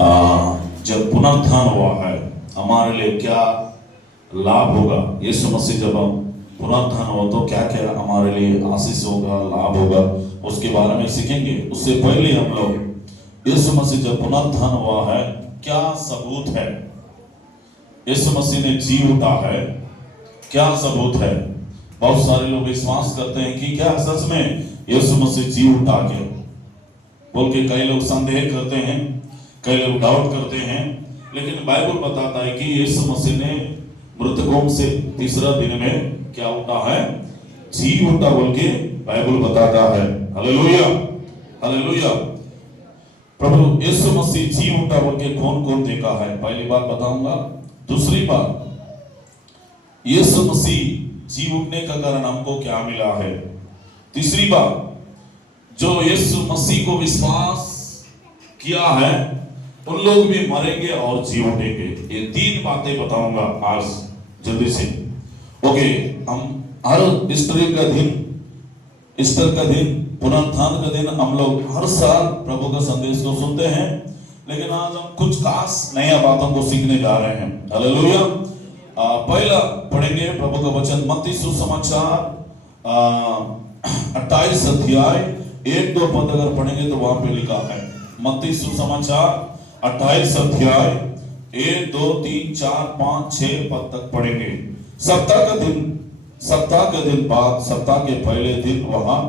जब पुनरुत्थान हुआ है हमारे लिए क्या लाभ होगा, यीशु मसीह जब हम पुनरुत्थान हो तो क्या क्या हमारे लिए आशीष होगा, लाभ होगा, उसके बारे में सीखेंगे। उससे पहले हम लोग यीशु मसीह जब पुनरुत्थान हुआ है क्या सबूत है, यीशु मसीह ने जी उठा है, क्या सबूत है। बहुत सारे लोग विश्वास करते हैं कि क्या सच में यीशु मसीह जी उठा के बोल के कई लोग संदेह करते हैं, कई लोग डाउट करते हैं, लेकिन बाइबल बताता है कि यीशु मसीह ने मृतकों से तीसरा दिन में क्या उठा है, जी उठा बोल के बाइबल बताता है। Hallelujah, hallelujah. प्रभु यीशु मसीह जी उठा बोल के कौन कौन देखा है, पहली बात बताऊंगा। दूसरी बात, यीशु मसीह जी उठने का कारण हमको क्या मिला है। तीसरी बात, जो यीशु मसीह को विश्वास किया है उन लोग भी मरेंगे और जी उठेंगे। ये तीन बातें बताऊंगा आज जल्दी से। ओके, हम हर ईस्टर का दिन, ईस्टर का दिन, पुनरुत्थान का दिन हम लोग हर साल प्रभु का संदेश को सुनते हैं, लेकिन आज हम कुछ खास नया बातों को सीखने जा रहे हैं। हालेलुया। पहला पढ़ेंगे प्रभु का वचन मत्ती सुसमाचार 28 अध्याय 1-2 पद अगर पढ़ेंगे तो वहां पे लिखा है, मत्ती सुसमाचार 28 अध्याय 1, 2, 3, 4, 5, 6 पद तक पढ़ेंगे। सप्ताह के दिन बाद, सप्ताह के पहले दिन वहां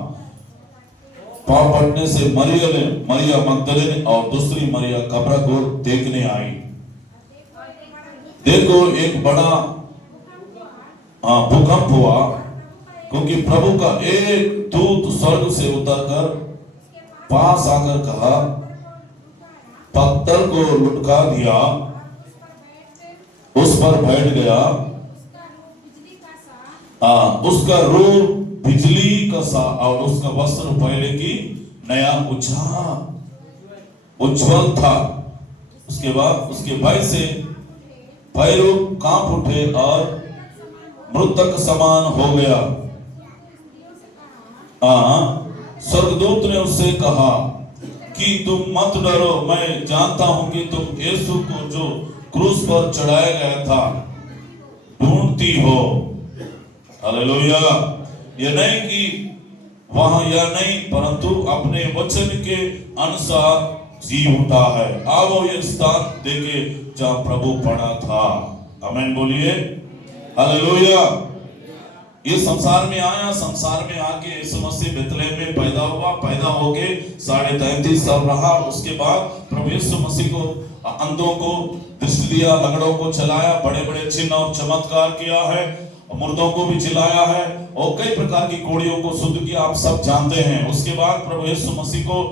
पाँव पड़ने से मरिया मगदलीनी और दूसरी मरिया कब्र को देखने आई। देखो एक बड़ा भूकंप हुआ, क्योंकि प्रभु का एक दूत स्वर्ग से उतरकर पास आकर कहा, पत्थर को लुढ़का दिया, उस पर बैठ गया। उसका रूप बिजली का सा और उसका वस्त्र पहले की नया उज्जवल था। उसके बाद उसके भय से पैरों कांप उठे और मृतक समान हो गया। स्वर्गदूत ने उससे कहा कि तुम मत डरो, मैं जानता हूं कि तुम यीशु को जो क्रूस पर चढ़ाया गया था ढूंढती हो। हालेलुया। यह नहीं कि वहां या नहीं, परंतु अपने वचन के अनुसार जी उठा है। आओ ये स्थान देखे जहां प्रभु पड़ा था। आमीन बोलिए। हालेलुया। ये संसार में आया, संसार में आके यीशु मसीह बेथलेहम में पैदा हुआ, पैदा होके 33.5 साल रहा। उसके बाद प्रभु यीशु मसीह को अंधों को दृष्टि दिया, लंगड़ों को चलाया, बड़े बड़े चिन्ह और चमत्कार किया है, मुर्दों को भी जिलाया है और कई प्रकार की कोड़ियों को शुद्ध किया, आप सब जानते हैं। उसके बाद प्रभु यीशु मसीह को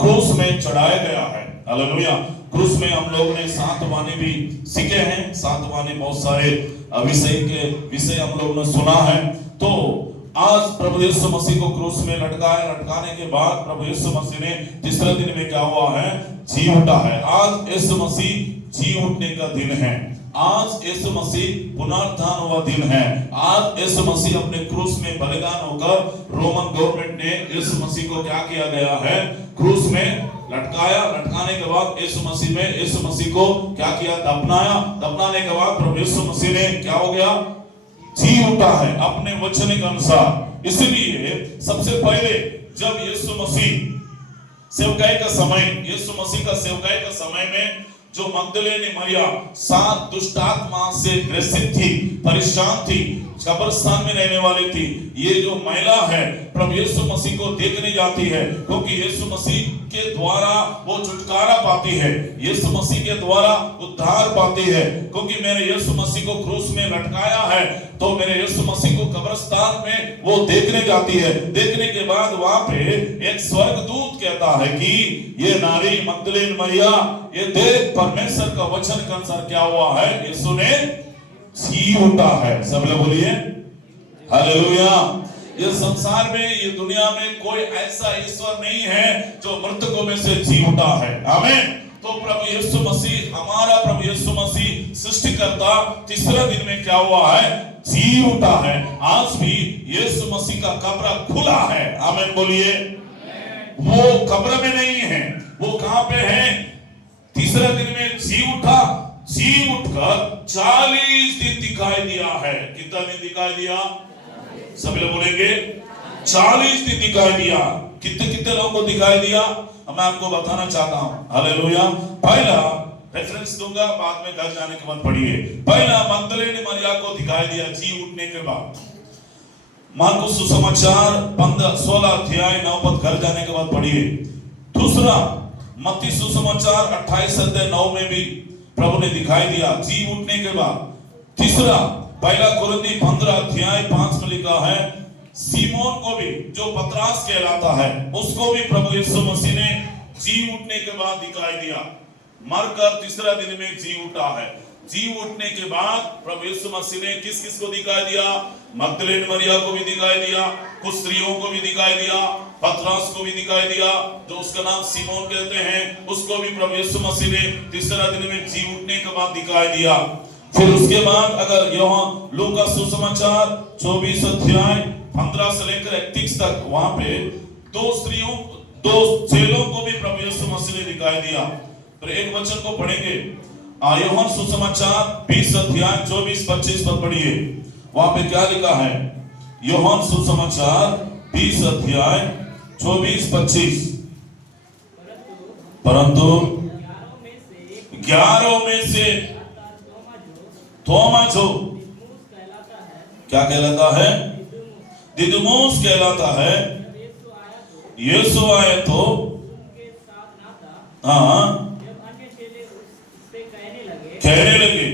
क्रूस में चढ़ाया गया है। हालेलुया। क्रूस में हम लोगों ने 7 वाणी भी सीखे हैं, 7 वाणी बहुत सारे विषय हम लोगों ने सुना है। तो आज प्रभु यीशु मसीह को क्रूस में लटकाया, लटकाने के बाद प्रभु यीशु मसीह ने तीसरे दिन में क्या हुआ है, जी उठा है। आज यीशु मसीह जी उठने का दिन है। आज यीशु मसीह पुनरुत्थान हुआ दिन है। आज यीशु मसीह अपने क्रूस में बलिदान होकर रोमन गवर्नमेंट ने यीशु मसीह को क्या किया गया है, क्रूस में लटकाया। लटकाने के बाद यीशु मसीह को क्या किया, दफनाया। दफनाने के बाद प्रभु यीशु मसीह ने क्या हो गया, जी उठा है अपने वचन के अनुसार। इसलिए सबसे पहले जब यीशु मसीह सेवकाई का समय, यीशु मसीह का सेवकाई का समय में जो मगदलीनी मरिया 7 दुष्ट आत्मा से ग्रसित थी, परेशान थी, कब्रिस्तान में रहने वाली थी, ये जो महिला है प्रभु यीशु मसीह को देखने जाती है, क्योंकि यीशु मसीह के द्वारा वो छुटकारा पाती है, यीशु मसीह के द्वारा उद्धार पाती है। क्योंकि मेरे यीशु मसीह को क्रूस में लटकाया है, तो मेरे यीशु मसीह को कब्रिस्तान में वो देखने जाती है। देखने के बाद वहां पे एक स्वर्गदूत कहता है कि ये नारी मगदलीन मरिया, ये देख परमेश्वर का वचन के अनुसार क्या हुआ है, यीशु ने जी उठा है। सब लोग बोलिए हालेलुया। ये संसार में, ये दुनिया में कोई ऐसा ईश्वर नहीं है जो मृतकों में से जी उठा है। आमीन। तो प्रभु यीशु मसीह, हमारा प्रभु यीशु मसीह सृष्टिकर्ता, तीसरे दिन में क्या हुआ है, जी उठा है। आज भी यीशु मसीह का कब्र खुला है। आमीन बोलिए। वो कब्र में नहीं है, वो कहां पे है, तीसरे दिन में जी उठा, जी उठकर 40 दिन दिखाई दिया है। कितना दिन दिखाई दिया? सभी लोग बोलेंगे 40 दिन दिखाई दिया। कितने कितने लोगों को दिखाई दिया मैं आपको बताना चाहता हूं। हालेलुया। पहला रेफरेंस दूंगा, बाद में घर जाने के बाद पढ़िए। पहला मगदलेनी मरियम को दिखाई दिया जी उठने के बाद। मार्कुस सुसमाचार 16 अध्याय 9 पद घर जाने के बाद पढ़िए। दूसरा मत्ती सुसमाचार 28 अध्याय 9 में भी प्रभु ने दिखाई दिया जी उठने के बाद। तीसरा पहला कुरिन्थी 15 अध्याय 5 में लिखा है सीमोन को भी, जो पतरस कहलाता है, उसको भी प्रभु यीशु मसीह ने जी उठने के बाद दिखाई दिया। मरकर तीसरा दिन में जी उठा है। जी उठने के बाद प्रभु यीशु मसीह ने किस किस को दिखाई दिया? मगदलेनी मरियम को भी दिखाई दिया, कुछ स्त्रियों को भी दिखाई दिया, पतरस को भी दिखाई दिया, जो उसका नाम सीमोन कहते हैं, उसको भी प्रभु यीशु मसीह ने तीसरा दिन में जी उठने के बाद दिखाई दिया। फिर उसके बाद अगर यूहन्ना लूका सुसमाचार 24 अध्याय 15 से लेकर 31 तक, वहां पे दो चेलों को भी प्रभु यीशु मसीह ने दिखाई दिया। फिर एक वचन को पढ़ेंगे, यूहन्ना सुसमाचार 20 अध्याय 24-25 पर पढ़िए। वहां पे क्या लिखा है? यूहन्ना सुसमाचार 20 अध्याय 24-25। परंतु 11 में से थोमा जो क्या कहलाता है? दिदुमुस कहलाता है। यीशु आए तो कहने लगे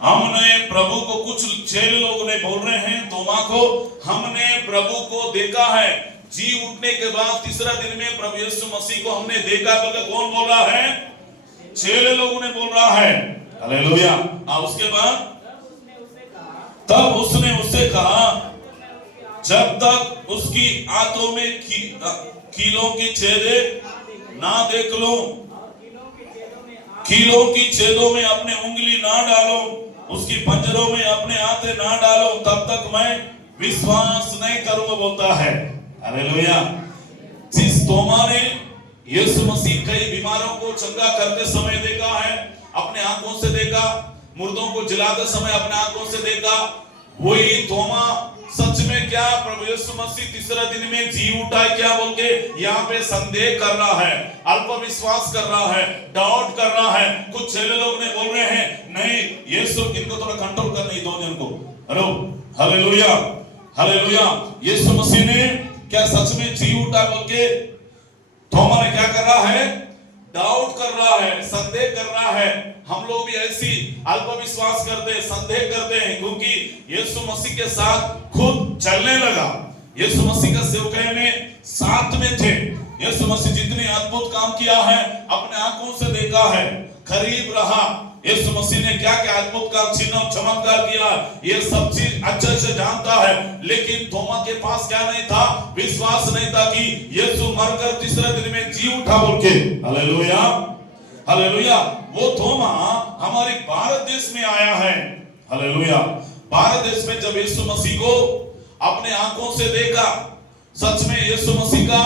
हमने प्रभु को, कुछ चेले लोग ने बोल रहे हैं थोमा को, हमने प्रभु को देखा है। जी उठने के बाद तीसरा दिन में प्रभु यीशु मसीह को हमने देखा। बोलकर कौन बोल रहा है? चेले लोगों ने बोल रहा है। हालेलुया। उसके बाद तब उसने उससे कहा जब तक उसकी आंतों में कीलों की छेदे ना देख लो, कीलों की छेदों में अपने उंगली ना डालो, उसकी पंजरों में अपने हाथ ना डालो, तब तक मैं विश्वास नहीं करूंगा बोलता है। हालेलुया। जिस तोमा ने यीशु मसीह कई बीमारों को चंगा करते समय देखा है, अपने आंखों से देखा, मुर्दों को जिलाते समय अपने आंखों से देखा, वही तोमा सच में क्या प्रभु यीशु मसीह तीसरा दिन में जी उठा है क्या बोल के यहाँ पे संदेह कर रहा है, अल्प विश्वास कर रहा है, डाउट कर रहा है। कुछ चेले लोग ने बोल रहे हैं नहीं, यीशु, इनको थोड़ा कंट्रोल करना है, दो जन को। Hello, hallelujah, hallelujah. यीशु मसीह ने क्या सच में जी उठा बोल के थोमा ने क्या कर रहा है? डाउट कर रहा है, संदेह कर रहा है। हम लोग भी ऐसी अल्प विश्वास करते हैं, संदेह करते हैं, क्योंकि यीशु मसीह के साथ खुद चलने लगा। यीशु मसीह का सेवकाई में साथ में थे। यीशु मसीह जितने अद्भुत काम किया है, अपने आंखों से देखा है, करीब रहा। यीशु मसीह ने क्या क्या अद्भुत काम, चिन्ह चमत्कार किया, ये सब चीज अच्छे से जानता है। लेकिन थोमा के पास क्या नहीं था? विश्वास नहीं था कि यीशु मरकर तीसरे दिन में जी उठा बोल के। Hallelujah, hallelujah. वो थोमा हमारे भारत देश में आया है। हालेलुया। भारत देश में जब यीशु मसीह को अपने आंखों से देखा, सच में यीशु मसीह का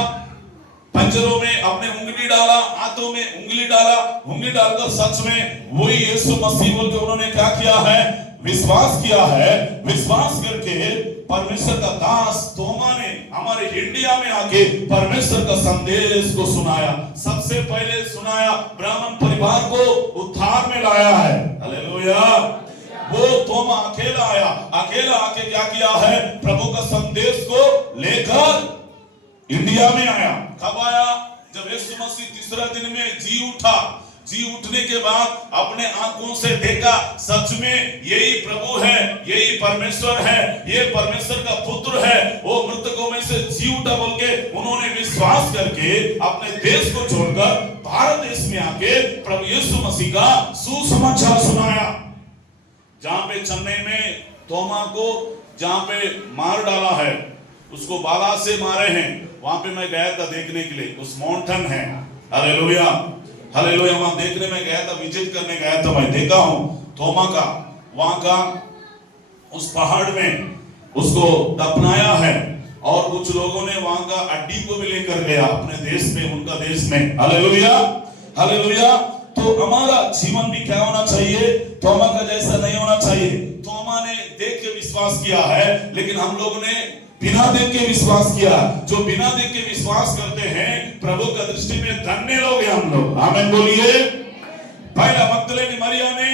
पंजरों में अपने उंगली डाला, हाथों में उंगली डाला, उंगली डालकर सच में वही यीशु मसीह बोल के उन्होंने क्या किया है? विश्वास किया है। विश्वास करके परमेश्वर का दास थोमा ने हमारे इंडिया में आके परमेश्वर का संदेश को सुनाया। सबसे पहले सुनाया, ब्राह्मण परिवार को उद्धार में लाया है। हालेलुया। वो थोमा अकेला आया, अकेला आके क्या किया है? प्रभु का संदेश को लेकर इंडिया में आया। कब आया? जब यीशु मसीह तीसरा दिन में जी उठा। जी उठने के बाद अपने आंखों से देखा, सच में यही प्रभु है, यही परमेश्वर है, ये परमेश्वर का पुत्र है। वो मृतकों में से जी उठा बोल के उन्होंने विश्वास करके अपने देश को छोड़कर भारत देश में आके प्रभु यीशु मसीह का सुसमाचार सुनाया। जहां पे चेन्नई में थोमा को जहां पे मार डाला है, उसको बाला से मारे हैं, वहां पे मैं गया था देखने के लिए। उस माउंटेन है, हालेलुया, हालेलुया, वहां देखने में गया था, विजिट करने गया था। मैं देखा हूं थोमा का, वहां का उस पहाड़ में उसको दफनाया है, और कुछ लोगों ने वहां का हड्डी को भी लेकर गया अपने देश में, उनका देश में। हालेलुया। हालेलुया। तो हमारा जीवन भी क्या होना चाहिए? थोमा का जैसा नहीं होना चाहिए। थोमा ने देख के विश्वास किया है, लेकिन हम लोग ने बिना देख के विश्वास किया। जो बिना देख के विश्वास करते हैं, प्रभु का दृष्टि में धन्य लोग हैं हम लोग। आमीन बोलिए। पहला मगदलेनी मरियम ने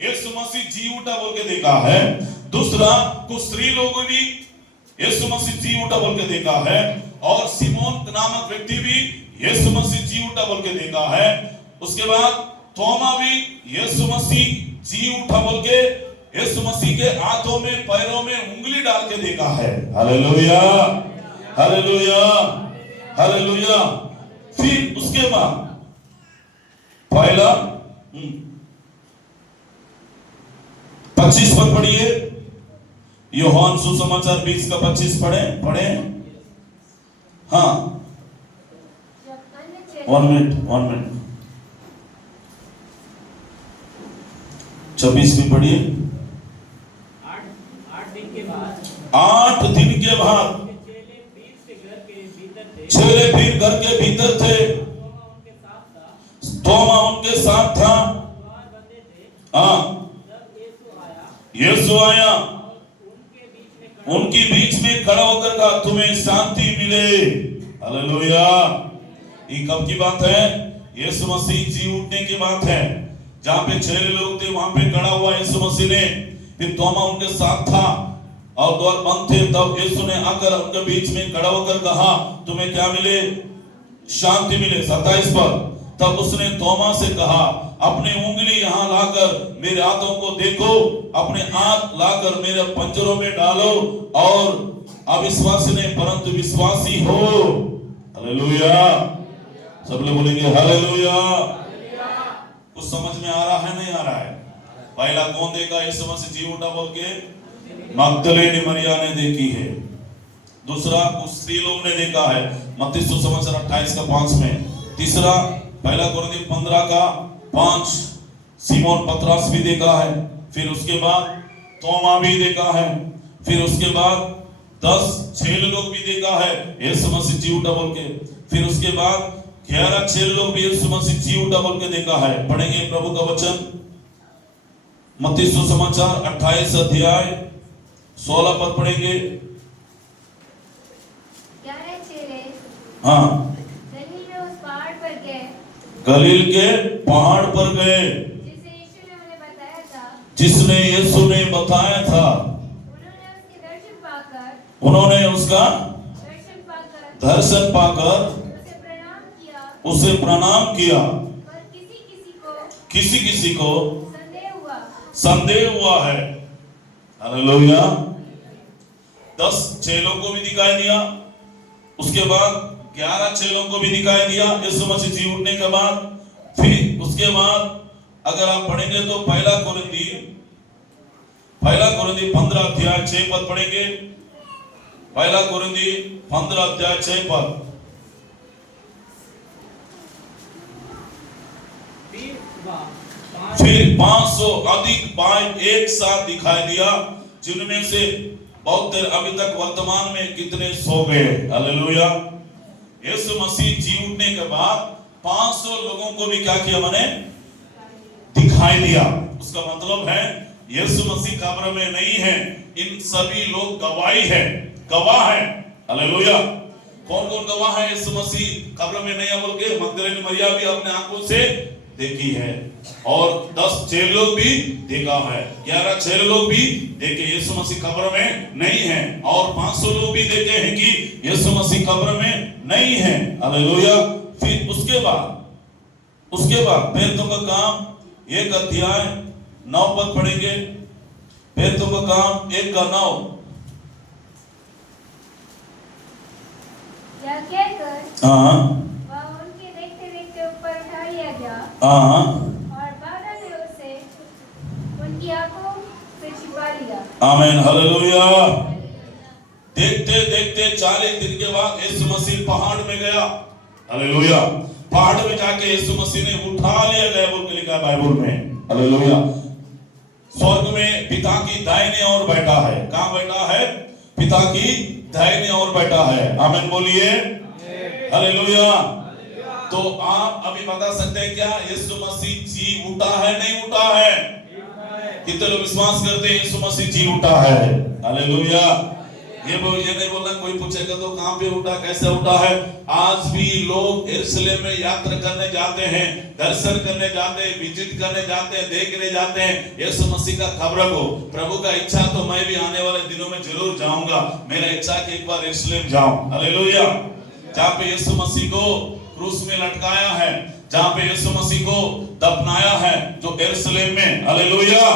यीशु मसीह जी उठा बोल के देखा है। दूसरा, कुछ स्त्री लोगों भी यीशु मसीह जी उठा बोल के देखा है, और सिमोन नामक व्यक्ति भी यीशु मसीह जी उठा बोल के देखा है। उसके बाद थोमा भी यीशु मसीह जी उठा बोल के यीशु मसीह के हाथों में पैरों में उंगली डाल के देखा है। Hallelujah, hallelujah, hallelujah. फिर उसके बाद पहला 25 पद पढ़िए, यूहन्ना सुसमाचार 20 का 25 पढ़े। हाँ, 1 मिनट 26 भी पढ़िए। 8 दिन के बाद चेले फिर घर के भीतर थे। थोमा उनके साथ था। हाँ, यीशु आया, उनके बीच में खड़ा होकर कहा, तुम्हें शांति मिले। हालेलुया। ये कब की बात है? यीशु मसीह जी उठने की बात है। जहां पे चेले लोग थे वहां पे खड़ा हुआ यीशु मसीह ने। फिर थोमा उनके साथ था और द्वार बंद थे। तब यीशु ने आकर उनके बीच में खड़ा होकर कहा, तुम्हें क्या मिले? शांति मिले। 27 पर तब उसने थोमा से कहा, अपनी उंगली यहाँ लाकर मेरे हाथों को देखो, अपने हाथ लाकर मेरे पंजरों में डालो, और अविश्वासी नहीं परंतु विश्वासी हो। हालेलुया। सब लोग बोलेंगे हालेलुया। कुछ समझ में आ रहा है, नहीं आ रहा है? पहला कौन देखा यीशु मसीह जी उठा बोल के? मगदलेनी मरियम ने देखी है। दूसरा, कुछ स्त्री लोग ने देखा है, मत्ती सुसमाचार 28 का 5 में। तीसरा, पहला कुरिन्थियों 15 का 5, सिमोन पतरस भी देखा है। फिर उसके बाद थोमा भी देखा है। फिर उसके बाद 10 चेले लोग भी देखा है यीशु मसीह जी उठा बोल के। फिर उसके बाद 11 चेले लोग भी यीशु मसीह जी उठा बोल के देखा है। पढ़ेंगे प्रभु का वचन, मत्ती सुसमाचार 28 अध्याय 16 पद पढ़ेंगे। 11 चेले हाँ, गलील में उस पहाड़ पर गए, गलील के पहाड़ पर गए, जिसने यीशु ने बताया था। उन्होंने उसका दर्शन पाकर उसे प्रणाम किया। पर किसी किसी को संदेह हुआ है। हालेलुया। 10 चेलों को भी दिखाई दिया। उसके बाद 11 चेलों को भी दिखाई दिया यीशु मसीह जी उठने के बाद। फिर उसके बाद अगर आप पढ़ेंगे तो पहला कुरिन्थियों 15 अध्याय 6 पद पढ़ेंगे। पहला कुरिन्थियों 15 अध्याय 6 पद। फिर 500 अधिक भाई एक साथ दिखाई दिया, जिनमें से बहुत देर अभी तक वर्तमान में कितने सो गए। हालेलुया। यीशु मसीह जी उठने के बाद 500 लोगों को भी क्या किया? मैंने दिखाई दिया। उसका मतलब है यीशु मसीह कब्र में नहीं है। इन सभी लोग गवाही है, गवाह है। हालेलुया। कौन कौन गवाह है यीशु मसीह कब्र में नहीं है बोल के? मगदलेनी मरियम भी अपने आंखों से देखी है, और 10 चेले लोग भी देखा है। 11 चेले लोग भी देखे यीशु मसीह कब्र में नहीं है, और 500 लोग भी देखे हैं कि यीशु मसीह कब्र में नहीं है। हालेलुया। फिर उसके बाद प्रेरितों का काम 1 अध्याय 9 पद पढ़ेंगे। प्रेरितों का काम 1 का 9। यह कहकर हाँ, वह उनके देखते ऊपर उठा लिया गया, हाँ, और बादल ने उसे उनकी आंखों से छिपा लिया। आमीन। हालेलुया। देखते देखते 40 दिन के बाद यीशु मसीह पहाड़ में गया। हालेलुया। पहाड़ में जाके यीशु मसीह ने उठा लिया गया बोल के लिखा है बाइबल में। हालेलुया। स्वर्ग में पिता की दाहिने ओर बैठा है। कहां बैठा है? पिता की दाहिने ओर बैठा है। आमीन बोलिए। हालेलुया। तो आप अभी बता सकते हैं क्या यीशु मसीह जी उठा है, नहीं उठा है? कितने लोग विश्वास करते हैं यीशु मसीह जी उठा है? हालेलुया। ये नहीं बोलना कोई पूछेगा तो कहां पे उठा, कैसे उठा है। आज भी लोग यरूशलेम में यात्रा करने जाते हैं, दर्शन करने जाते हैं, विजिट करने जाते हैं, देखने जाते हैं यीशु मसीह का खबर को। प्रभु का इच्छा तो मैं भी आने वाले दिनों में जरूर जाऊंगा। मेरा इच्छा कि एक बार यरूशलेम जाऊं। हालेलुया। जहां पे यीशु मसीह को क्रूस में लटकाया है, जहां पे यीशु मसीह को दफनाया है, जो यरूशलेम में। Hallelujah,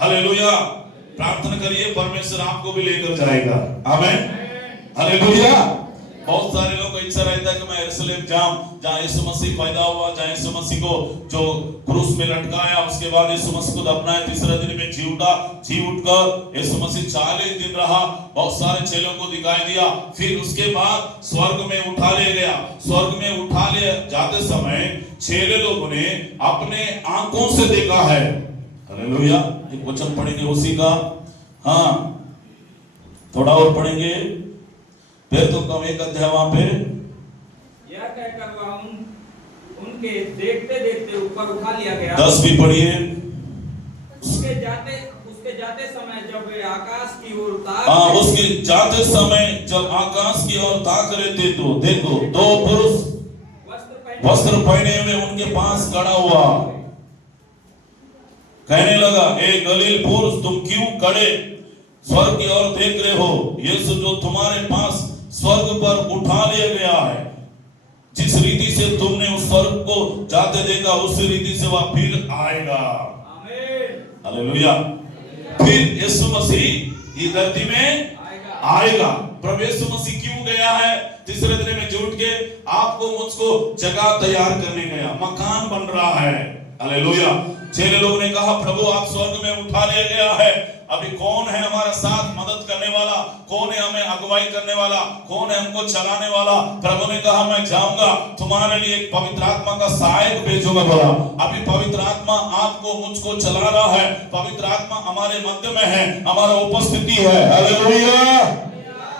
hallelujah. प्रार्थना करिए, परमेश्वर आपको भी लेकर जाएगा। आमीन, हालेलुया। बहुत सारे लोगों को इच्छा रहता है कि मैं यरूशलेम जाऊं, जहां यीशु मसीह पैदा हुआ, जहां यीशु मसीह को जो क्रूस में लटकाया, उसके बाद यीशु मसीह को दफनाया, तीसरे दिन में जी उठकर यीशु मसीह 40 दिन रहा, बहुत सारे चेलों को दिखाई दिया, फिर उसके बाद स्वर्ग में उठा ले गया। स्वर्ग में उठा ले जाते समय चेले लोगों ने अपने आंखों से देखा है। हालेलुया। एक वचन पढ़ेंगे उसी का, हाँ थोड़ा और पढ़ेंगे, फिर तो कम एक अध्याय वहां पे। यह कहकर वह उनके देखते देखते ऊपर उठा लिया गया। 10 भी पढ़िए। उसके जाते समय जब वे आकाश की ओर उसके जाते समय जब आकाश की ओर ताक रहे थे तो देखो 2 पुरुष वस्त्र पहने हुए उनके पास खड़ा हुआ, कहने लगा, ए गलील पुरुष, तुम क्यों खड़े स्वर्ग की ओर देख रहे हो? यीशु जो तुम्हारे पास स्वर्ग पर उठा लिया गया है, जिस रीति से तुमने उस स्वर्ग को जाते देखा, उसी रीति से वह फिर आएगा। आमीन, हालेलुया। फिर यीशु मसीह इस धरती में आएगा। प्रभु यीशु मसीह क्यों गया है? तीसरे दिन में जुट के आपको मुझको जगह तैयार करने गया, मकान बन रहा है। हालेलुया। चेले लोग ने कहा, प्रभु आप स्वर्ग में उठा लिया गया है, अभी कौन है हमारे साथ मदद करने वाला? कौन है हमें अगुवाई करने वाला? कौन है हमको चलाने वाला? प्रभु ने कहा, मैं जाऊंगा, तुम्हारे लिए एक पवित्र आत्मा का सहायक भेजूंगा। बोला, अभी पवित्र आत्मा आपको मुझको चला रहा है, पवित्र आत्मा हमारे मध्य में है, हमारा उपस्थिति है। हालेलुया।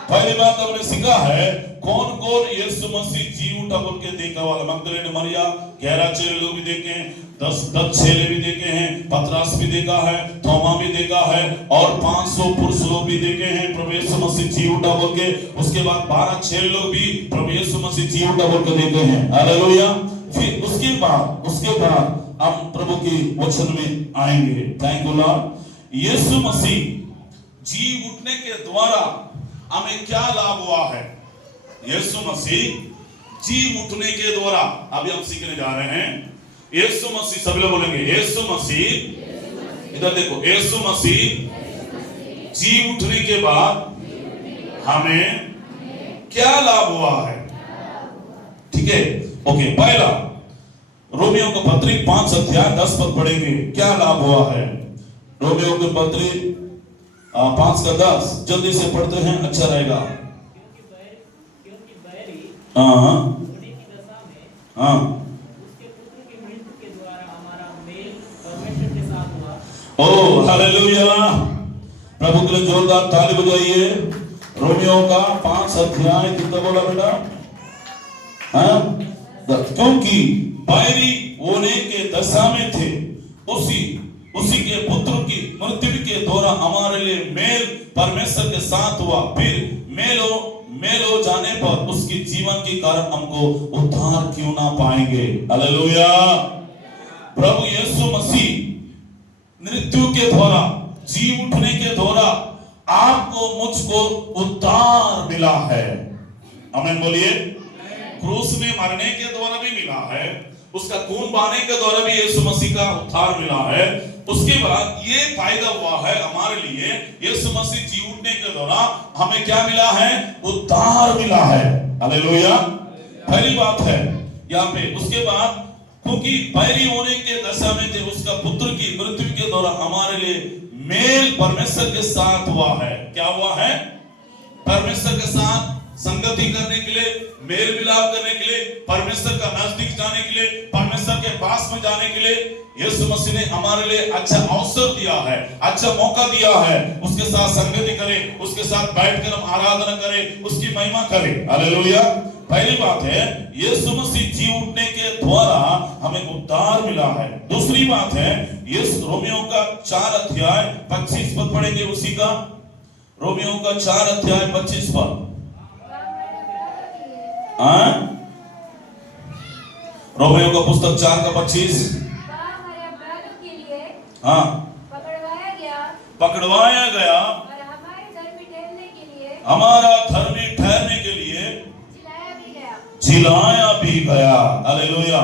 पहली बात हमने सीखा है, कौन कौन यीशु मसीह जी उठा बोल के देखा वाला? मगदलीनी मरिया, 11 चेले लोग भी देखे हैं, 10 चेले भी देखे हैं, पतरस भी देखा है, थोमा भी देखा है, और 500 पुरुष लोग भी देखे हैं प्रभु यीशु मसीह जी उठा बोल के। उसके बाद 12 चेले लोग भी प्रभु यीशु मसीह जी उठा बोल के देखे हैं। हालेलुया। फिर उसके बाद हम प्रभु के वचन में आएंगे। Thank you lord. यीशु मसीह जी उठने के द्वारा हमें क्या लाभ हुआ है? यीशु मसीह जी उठने के द्वारा अभी हम सीखने जा रहे हैं। यीशु मसीह, सभी लोग बोलेंगे यीशु मसीह। इधर देखो, यीशु मसीह जी उठने के बाद हमें क्या लाभ हुआ है? ठीक है, ओके। पहला, रोमियो के पत्री 5 अध्याय 10 पद पढ़ेंगे, क्या लाभ हुआ है? रोमियो के पत्री 5 का 10 जल्दी से पढ़ते हैं, अच्छा रहेगा। ओ हालेलुया। प्रभु के लिए जोरदार ताली बजाइए। रोमियो का 5 अध्याय कितना बोला बेटा? क्योंकि बैरी होने के दशा में थे, उसी के पुत्र की मृत्यु के द्वारा हमारे लिए मेल परमेश्वर के साथ हुआ, फिर मेल हो जाने पर उसके जीवन के कारण हमको उद्धार क्यों ना पाएंगे? हालेलुया। प्रभु यीशु मसीह मृत्यु के द्वारा, जी उठने के द्वारा आपको मुझको उद्धार मिला है। आमीन बोलिए। क्रूस में मरने के द्वारा भी मिला है, उसका खून बहाने के द्वारा भी यीशु मसीह का उद्धार मिला है। उसके बाद ये फायदा हुआ है हमारे लिए, यीशु मसीह जी उठने के द्वारा हमें क्या मिला है? उद्धार मिला है। हालेलुया। पहली बात है यहाँ पे। उसके बाद, क्योंकि बैरी होने के दशा में थे, उसका पुत्र की मृत्यु के द्वारा हमारे लिए मेल परमेश्वर के साथ हुआ है। क्या हुआ है? परमेश्वर के साथ संगति करने के लिए, मेल मिलाप करने के लिए, परमेश्वर का नजदीक जाने के लिए, परमेश्वर के पास में जाने के लिए यीशु मसीह ने हमारे लिए अच्छा अवसर दिया है, अच्छा मौका दिया है। उसके साथ संगति करें, उसके साथ बैठकर हम आराधना करें, उसकी महिमा करें। हालेलुया। पहली बात है यीशु मसीह जी उठने के द्वारा हमें उद्धार मिला है। दूसरी बात है यीशु रोमियो का 4 अध्याय 25 पद पढ़ेंगे उसी का, रोमियो का 4 अध्याय 25 पद। रोमियो का पुस्तक 4 का 25। हमारे अपराधों के लिए हाँ पकड़वाया गया और हमारे धर्मी ठहरने के लिए हमारा धर्मी ठहरने के लिए जिलाया भी गया। हालेलुया।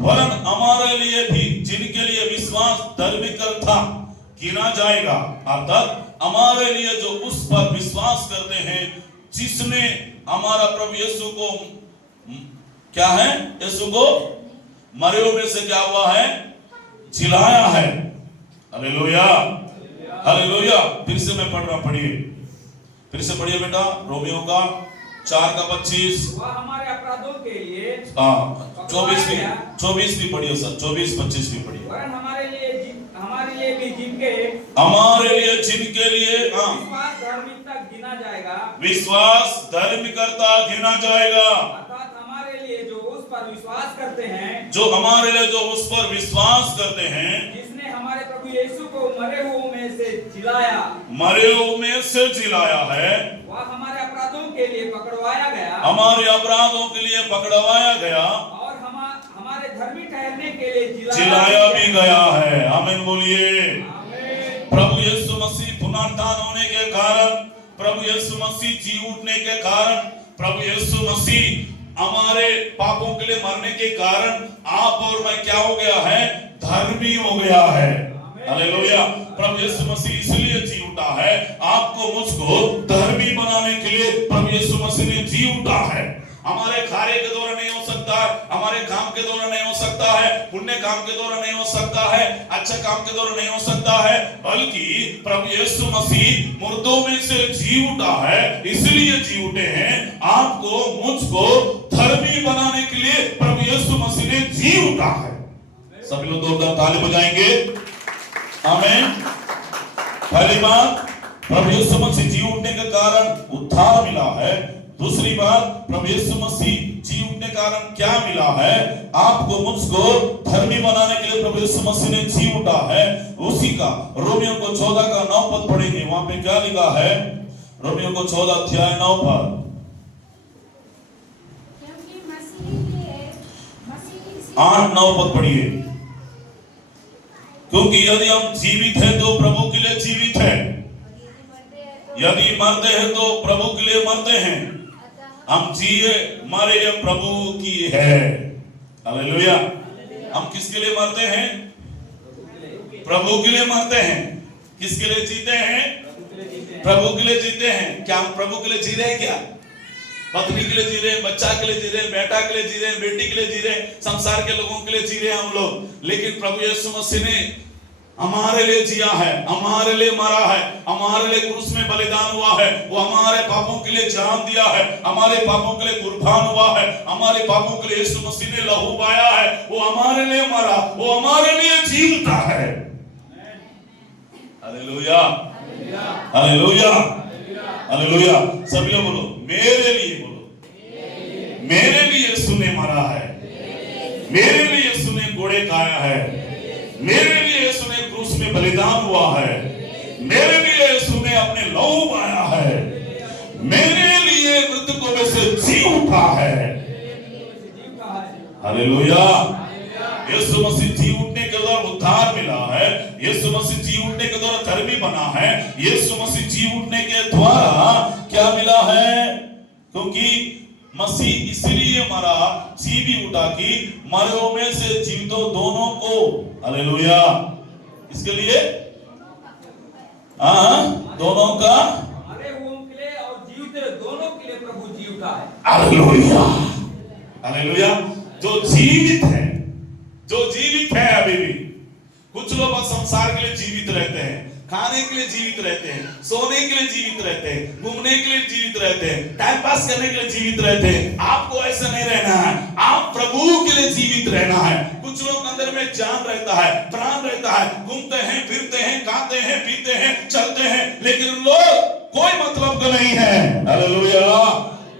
वरन हमारे लिए भी जिनके लिए विश्वास धार्मिक था गिना जाएगा, अर्थात हमारे लिए जो उस पर विश्वास करते हैं जिसने हमारा प्रभु यीशु को क्या है, यीशु को मरे हुए में से क्या हुआ है, जिलाया है। Hallelujah hallelujah. फिर से मैं पढ़ रहा, पढ़िए, फिर से पढ़िए बेटा, रोमियो का 4 का 25। वह हमारे अपराधों के लिए 24 भी पढ़िए सर, 24-25 भी पढ़िए। वरन हमारे लिए भी जिनके लिए विश्वास धार्मिकता गिना जाएगा, विश्वास धार्मिकता गिना जाएगा, अर्थात हमारे लिए जो उस पर विश्वास करते हैं, जो हमारे लिए जो उस पर विश्वास करते हैं, जिसने हमारे प्रभु यीशु को मरे हुओं में से जिलाया है, वह हमारे अपराधों के लिए पकड़वाया गया, हमारे अपराधों के लिए पकड़वाया गया और हमारे धर्मी ठहरने के लिए जिलाया भी गया है। आमीन बोलिए। आमीन। प्रभु यीशु मसीह पुनरुत्थान होने के कारण, प्रभु यीशु मसीह जी उठने के कारण, प्रभु यीशु मसीह हमारे पापों के लिए मरने के कारण आप और मैं क्या हो गया है, धर्मी हो गया है। हालेलुया। प्रभु यीशु मसीह इसलिए जी उठा है, आपको मुझको धर्मी बनाने के लिए प्रभु यीशु मसीह ने जी उठा है। हमारे कार्य के द्वारा नहीं हो सकता है, हमारे काम के द्वारा नहीं हो सकता है, पुण्य काम के द्वारा नहीं हो सकता है, अच्छा काम के द्वारा नहीं हो सकता है, बल्कि प्रभु यीशु मसीह मुर्दों में से जी उठा है, इसलिए जी उठे हैं। आपको मुझको धर्मी बनाने के लिए प्रभु यीशु मसीह ने जी उठा है। सभी लोग जोरदार ताली बजाएंगे। आमीन। पहली बात, प्रभु यीशु मसीह जी उठने के कारण उद्धार मिला है। दूसरी बात, प्रभु यीशु मसीह जी उठने के कारण क्या मिला है, आपको मुझको धर्मी बनाने के लिए प्रभु यीशु मसीह ने जी उठा है। उसी का रोमियो को 14 का 9 पद पढ़ेंगे, वहां पे क्या लिखा है, रोमियो को 14 अध्याय 9 पद। क्योंकि मसीह 8-9 पद पढ़िए। क्योंकि यदि हम जीवित हैं तो प्रभु के लिए जीवित हैं, यदि मरते हैं तो प्रभु के लिए मरते हैं। हम जिए मरे ये प्रभु की है। हालेलुया। हम किसके लिए मरते हैं, प्रभु के लिए मरते हैं। किसके लिए जीते हैं, प्रभु के लिए जीते हैं। क्या हम प्रभु के लिए जी रहे हैं, क्या पत्नी के लिए जी रहे हैं, बच्चा के लिए जी रहे हैं, बेटा के लिए जी रहे हैं, बेटी के लिए जी रहे हैं, संसार के लोगों के लिए जी रहे हैं हम लोग। लेकिन प्रभु यीशु मसीह ने हमारे लिए जिया है, हमारे लिए मरा है, हमारे लिए क्रूस में बलिदान हुआ है, वो हमारे पापों के लिए जान दिया है, हमारे पापों के लिए कुर्बान हुआ है, हमारे पापों के लिए यीशु मसीह ने लहू बहाया है, वो हमारे लिए मरा, वो हमारे लिए जीवता है। Hallelujah hallelujah hallelujah. सभी लोग बोलो, मेरे लिए बोलो, मेरे लिए यीशु ने मरा है, मेरे लिए यीशु ने घोड़े खाया है, मेरे लिए यीशु ने क्रूस में बलिदान हुआ है, मेरे लिए यीशु ने अपने लहू बहाया है, मेरे लिए मृतकों में से जी उठा है। हालेलुया। यीशु मसीह जी उठने के द्वारा उद्धार मिला है, यीशु मसीह जी उठने के द्वारा धर्मी बना है, यीशु मसीह जी उठने के द्वारा क्या मिला है, क्योंकि मसीह इसलिए मरा, जी भी उठा कि मरे में से जीवितों दोनों को, हालेलुया, इसके लिए दोनों का, मरे हुओं के लिए और जीवित दोनों के लिए प्रभु जी उठा है। Hallelujah hallelujah. जो जीवित है, जो जीवित है, अभी भी कुछ लोग संसार के लिए जीवित रहते हैं, खाने के लिए जीवित रहते हैं, सोने के लिए जीवित रहते हैं, घूमने के लिए जीवित रहते हैं, टाइम पास करने के लिए जीवित रहते हैं। आपको ऐसा नहीं रहना है, आप प्रभु के लिए जीवित रहना है। कुछ लोग अंदर में जान रहता है, प्राण रहता है, घूमते हैं, फिरते हैं, खाते हैं, पीते हैं, चलते हैं, लेकिन उन लोग कोई मतलब का नहीं है। हालेलुया।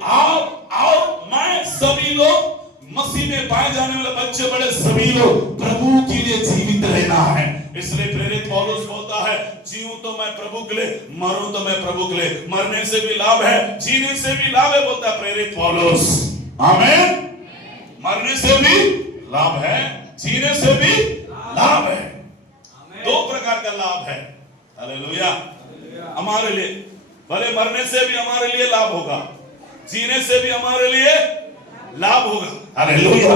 आप मैं सभी लोग मसीह में पाए जाने वाले बच्चे बड़े सभी लोग प्रभु के लिए जीवित रहना है। इसलिए प्रेरित पौलुस बोलता है, जीऊं तो मैं प्रभु के लिए, मरूं तो मैं प्रभु के लिए। मरने से भी लाभ है, जीने से भी लाभ है, बोलता है प्रेरित पौलुस। आमीन। मरने से भी लाभ है, जीने से भी लाभ है। दो प्रकार का लाभ है। हालेलुया। हमारे लिए भले मरने से भी हमारे लिए लाभ होगा, जीने से भी हमारे लिए लाभ होगा। Hallelujah,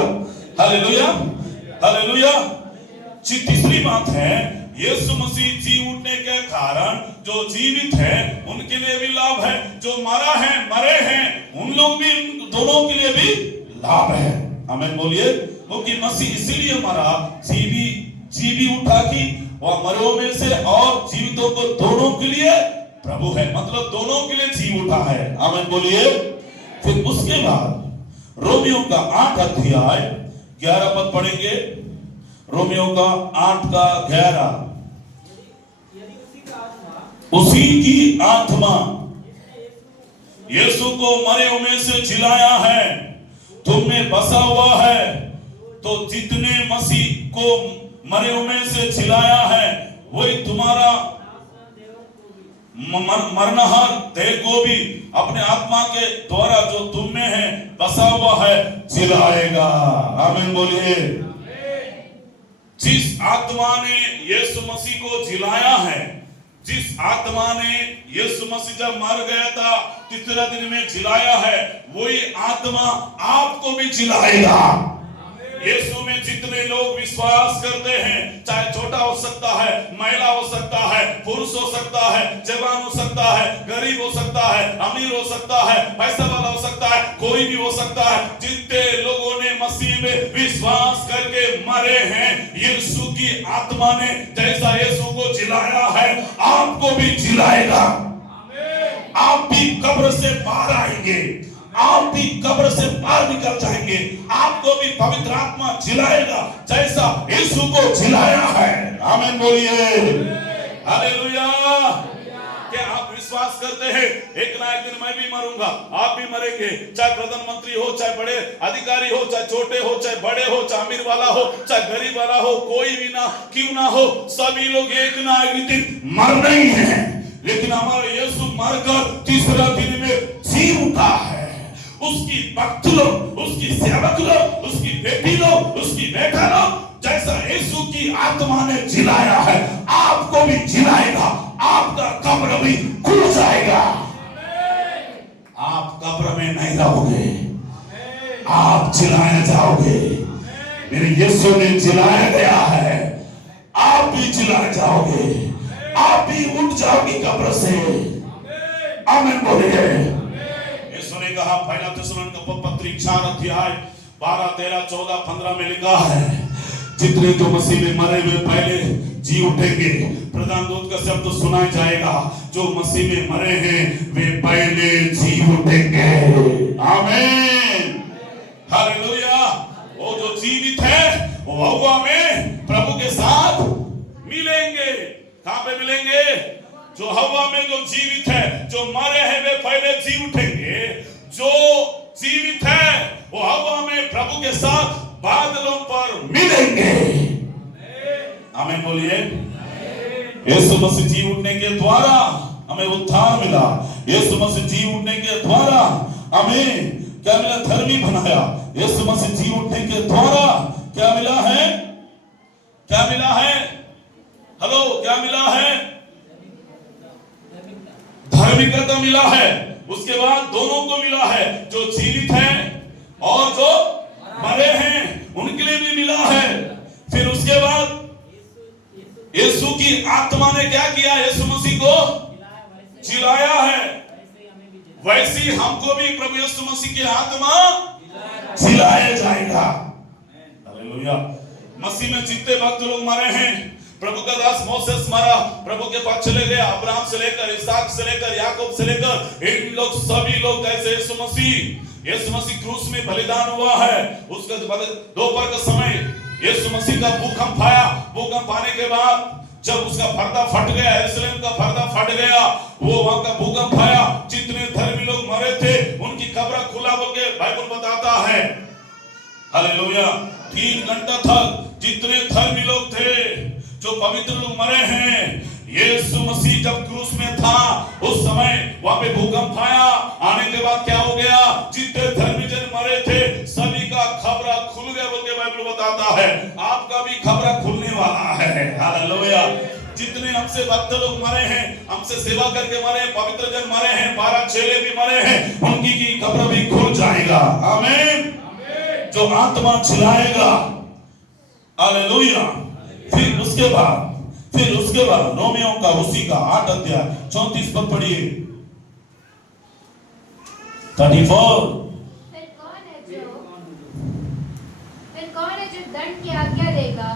hallelujah, hallelujah. तीसरी बात है, यीशु मसीह जी उठने के कारण जो जीवित है उनके लिए भी लाभ है, जो मरा है, मरे हैं, उन लोग भी, दोनों के लिए भी लाभ है। आमीन बोलिए। क्योंकि मसीह इसीलिए मरा, जी भी उठा कि वह मरों में से और जीवितों को दोनों के लिए प्रभु है, मतलब दोनों के लिए जी उठा है। आमीन बोलिए। फिर उसके बाद रोमियो का 8 अध्याय 11 पद पढ़ेंगे। रोमियो का 8 का 11। उसी की आत्मा यीशु को मरे में से जिलाया है, तुम में बसा हुआ है, तो जितने मसीह को मरे में से जिलाया है वही तुम्हारा मरनहार देह को भी अपने आत्मा के द्वारा जो तुम में है बसा हुआ है जिलाएगा। आमीन बोलिए। जिस आत्मा ने यीशु मसीह को जिलाया है, जिस आत्मा ने यीशु मसीह जब मर गया था तीसरा दिन में जिलाया है, वही आत्मा आपको भी जिलाएगा। यीशु में जितने लोग विश्वास करते हैं, चाहे छोटा हो सकता है, महिला हो सकता है, पुरुष हो सकता है, जवान हो सकता है, गरीब हो सकता है, अमीर हो सकता है, पैसा वाला हो सकता है, कोई भी हो सकता है, जितने लोगों ने मसीह में विश्वास करके मरे हैं, यीशु की आत्मा ने जैसा यीशु को जिलाया है आपको भी जिलाएगा। आप भी कब्र से बाहर आएंगे, आप भी कब्र से बाहर निकल जाएंगे, आपको भी पवित्र आत्मा जिलाएगा जैसा यीशु को जिलाया है। आमीन बोलिए। हालेलुया। क्या आप विश्वास करते हैं एक ना एक दिन मैं भी मरूंगा, आप भी मरेंगे, चाहे प्रधानमंत्री हो, चाहे बड़े अधिकारी हो, चाहे छोटे हो, चाहे बड़े हो, चाहे अमीर वाला हो, चाहे गरीब वाला हो, कोई भी ना क्यों ना हो, सभी लोग एक ना एक दिन मरना ही है। लेकिन हमारा यीशु मरकर तीसरा दिन में जी उठा है। उसकी भक्त लोग, उसकी सेवक लोग, उसकी बेटी लोग, उसकी बेटा लोग, जैसा यीशु की आत्मा ने जिलाया है आपको भी जिलाएगा। आपका कब्र भी खुल जाएगा। आप कब्र में नहीं रहोगे, आप जिलाए जाओगे। मेरे यीशु ने जिलाया गया है, आप भी जिलाए जाओगे, आप भी उठ जाओगे कब्र से। आमीन बोलिए। यीशु ने कहा, पहला थिस्सलुनीके पत्री 4 अध्याय 12, 13, 14, 15 में लिखा है, जितने तो मसीह में मरे हुए पहले जी उठेंगे। प्रधान दूत का शब्द सुनाया जाएगा, जो मसीह में मरे हैं वे पहले जी उठेंगे। आमीन, हालेलुया। वो जो जीवित है वो हव्वा में प्रभु के साथ मिलेंगे। कहां पे मिलेंगे? जो हव्वा में जो जीवित है, जो मरे हैं वे पहले जी उठेंगे। जो जीवित है वो हव्वा में प्रभु के साथ बादलों पर मिलेंगे। आमीन बोलिए। यीशु मसीह जी उठने के द्वारा हमें उद्धार मिला। यीशु मसीह जी उठने के द्वारा हमें क्या मिला? धर्मी बनाया। यीशु मसीह जी उठने के द्वारा क्या मिला है? क्या मिला है? हेलो, क्या मिला है? धार्मिकता मिला है। उसके बाद दोनों को मिला है, जो जीवित है और जो मरे हैं उनके लिए भी मिला है। फिर उसके बाद यीशु की आत्मा ने क्या किया? यीशु मसीह को जिलाया है। वैसे ही हमको भी प्रभु यीशु मसीह की आत्मा जिलाया जाएगा। हालेलुया। मसीह में जितने भक्त लोग मरे हैं, प्रभु का दास मोसेस मरा, प्रभु के पास चले गया, अब्राहम से लेकर, इसहाक से लेकर, याकूब से लेकर, इन लोग सभी लोग जैसे यीशु मसीह क्रूस में बलिदान हुआ है। उसका दोपहर का समय यीशु मसीह का भूकंप आया। भूकंप आने के बाद जब उसका पर्दा फट गया, यरूशलेम का पर्दा फट गया, वो वहां का भूकंप आया, जितने धर्मी लोग लोग मरे थे उनकी कब्र खुला बोल के बाइबल बताता है। हालेलुया। 3 घंटा तक जितने धर्मी लोग थे, जो पवित्र लोग मरे हैं, यीशु मसीह जब क्रूस में था उस समय वहां पे भूकंप आया। आने के बाद क्या हो गया? जितने धर्मी जन मरे थे सभी का खबरा खुल गया बोल के बाइबल बताता है। आपका भी खबरा खुलने वाला है। हालेलुया। जितने हमसे भक्त लोग मरे हैं, हमसे सेवा करके मरे हैं, पवित्र जन मरे हैं, 12 चेले भी मरे हैं, उनकी की खबरा भी खुल जाएगा। आमीन। जो आत्मा चिल्लाएगा हालेलुया। फिर उसके बाद रोमियो का उसी का 8 अध्याय 34 पद पढ़िए। 34। फिर कौन है जो दंड की आज्ञा देगा?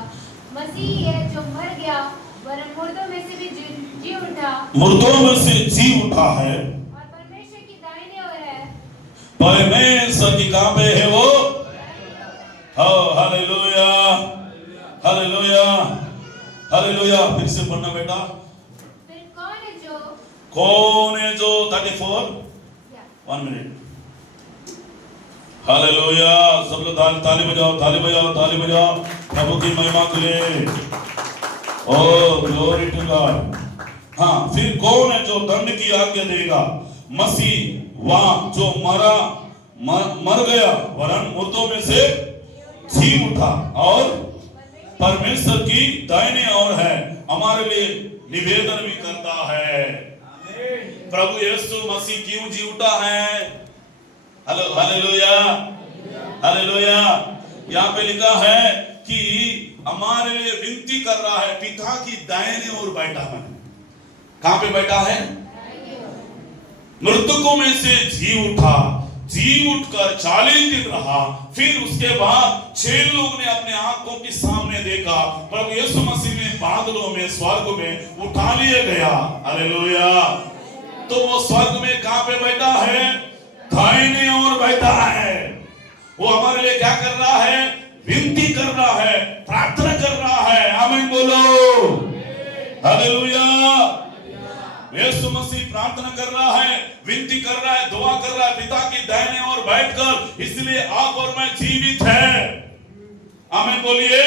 मसीह है जो मर गया वरन मुर्दों में से भी जी उठा है और परमेश्वर की दाहिने ओर है। परमेश्वर की कहां पे है वो? Hallelujah, hallelujah, hallelujah. फिर से पढ़ना बेटा। फिर कौन है जो 34 1 मिनट। हालेलुया। सब लोग ताली बजाओ, ताली बजाओ, ताली बजाओ प्रभु की महिमा के लिए। ओ ग्लोरी टू गॉड। हाँ, फिर कौन है जो दंड की आज्ञा देगा? मसीह वहां जो मर गया वरन मुर्दों में से जी उठा और परमेश्वर की दाहिने ओर है, हमारे लिए निवेदन भी करता है। प्रभु यीशु मसीह क्यों जी उठा है? Hallelujah, hallelujah. यहाँ पे लिखा है कि हमारे लिए विनती कर रहा है, पिता की दाहिने ओर बैठा है। कहां पे बैठा है? मृतकों में से जी उठा, जी उठकर 40 दिन रहा। फिर उसके बाद 6 लोग ने अपने आंखों के सामने देखा प्रभु यीशु मसीह ने बादलों में स्वर्ग में उठा लिए गया। हालेलुया। तो वो स्वर्ग में कहां पे बैठा है? दाहिने ओर बैठा है। वो हमारे लिए क्या कर रहा है? विनती कर रहा है, प्रार्थना कर रहा है। आमीन बोलो। हालेलुया। यीशु मसीह प्रार्थना कर रहा है, विनती कर रहा है, दुआ कर रहा है पिता की दाहिने ओर बैठकर, इसलिए आप और मैं जीवित है। आमीन बोलिए।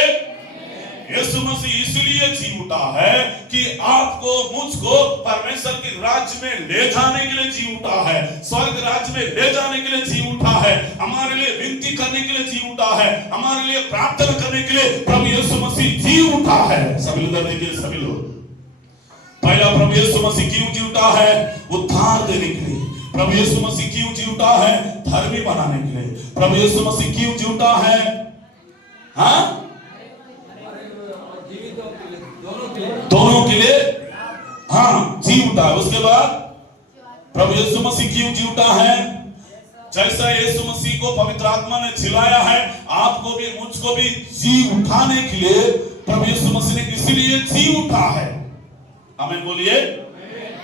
यीशु मसीह इसलिए जी उठा है कि आपको मुझको परमेश्वर के राज्य में ले जाने के लिए जी उठा है, स्वर्ग राज्य में ले जाने के लिए जी उठा है, हमारे लिए विनती करने के लिए जी उठा है, हमारे लिए प्रार्थना करने के लिए प्रभु यीशु मसीह जी उठा है। सभी लोग देखिए, सभी लोग। पहला प्रभु यीशु मसीह क्यों जी उठा है? उद्धार देने के लिए। प्रभु यीशु मसीह क्यों जी उठा है? धर्मी बनाने के लिए। प्रभु यीशु मसीह क्यों जी उठा है? हाँ, दोनों के लिए। हाँ, जी उठा है। उसके बाद प्रभु यीशु मसीह क्यों जी उठा है? जैसा यीशु मसीह को पवित्र आत्मा ने जिलाया है, आपको भी मुझको भी जी उठाने के लिए प्रभु यीशु मसीह ने इसलिए जी उठा है। आमीन बोलिए।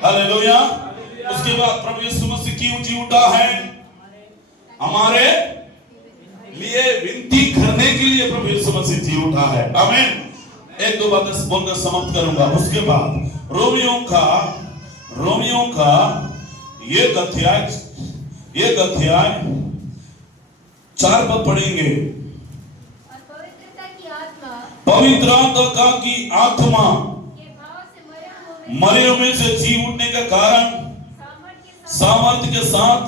हालेलुया। उसके बाद प्रभु यीशु मसीह क्यों जी उठा है? हमारे लिए विनती करने के लिए प्रभु यीशु मसीह जी उठा है। आमीन। एक दो बातें बोलकर समाप्त करूंगा। उसके बाद रोमियो का एक अध्याय 4 पद पढ़ेंगे। और पवित्र आत्मा की आत्मा मरे में से जी उठने का कारण सामर्थ्य के साथ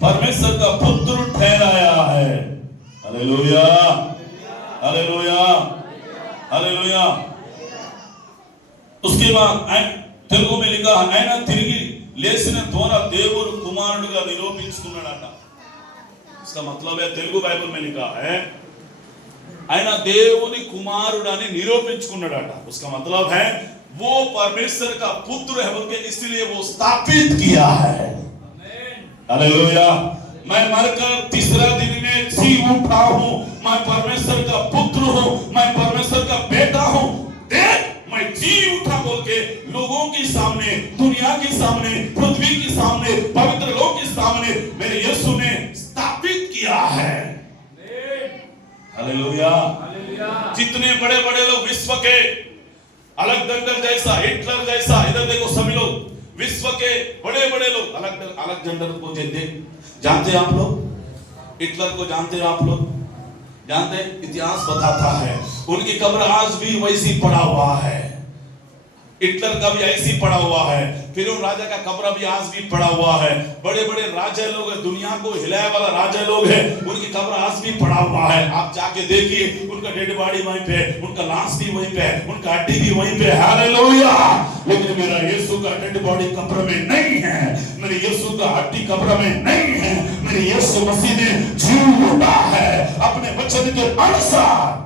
परमेश्वर का पुत्र ठहराया है। Hallelujah, hallelujah, hallelujah. उसके बाद तेलुगु में लिखा है, ఆయన తిరిగి లేచిన ద్వారా దేవుడు కుమారుడుగా నిరూపించుకున్నాడట। इसका मतलब है, तेलुगु बाइबल में लिखा है, ఆయన దేవుని కుమారుడని నిరూపించుకున్నాడట। उसका मतलब है वो परमेश्वर का पुत्र है बोल के इसलिए वो स्थापित किया है। हालेलुया। मैं मरकर तीसरा दिन में जी उठा हूं, मैं परमेश्वर का पुत्र हूं, मैं परमेश्वर का बेटा हूं। देख, मैं जी उठा बोल के लोगों के सामने, दुनिया के सामने, पृथ्वी के सामने, पवित्र लोग के सामने मेरे यीशु ने स्थापित किया है। हालेलुया। जितने बड़े बड़े लोग विश्व के, अलेक्जेंडर जैसा, हिटलर जैसा, इधर देखो सभी लोग विश्व के बड़े बड़े लोग, अलेक्जेंडर को जानते हैं आप लोग, हिटलर को जानते हैं आप लोग, जानते हैं? इतिहास बताता है उनकी कब्र आज भी वैसी पड़ा हुआ है, हिटलर का भी ऐसी पड़ा हुआ है, फिरौन राजा का कब्र भी आज भी पड़ा हुआ है। बड़े बड़े राजा लोग हैं, दुनिया को हिलाने वाला राजा लोग हैं, उनकी कब्र आज भी पड़ा हुआ है। आप जाके देखिए, उनका डेड बॉडी वहीं पे, उनका लाश भी वहीं पे, उनका हड्डी भी वहीं पे। हालेलुया। लेकिन मेरा यीशु का डेड बॉडी कब्र में नहीं है, मेरे यीशु का हड्डी कब्र में नहीं है, मेरे यीशु मसीह ने जी उठा है अपने वचन के अनुसार।